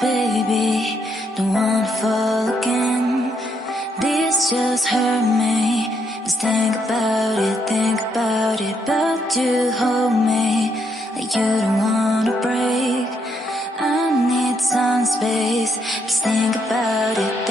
baby, don't wanna fall again. This just hurt me. Just think about it, but you hold me like you don't wanna break. I need some space, just think about it.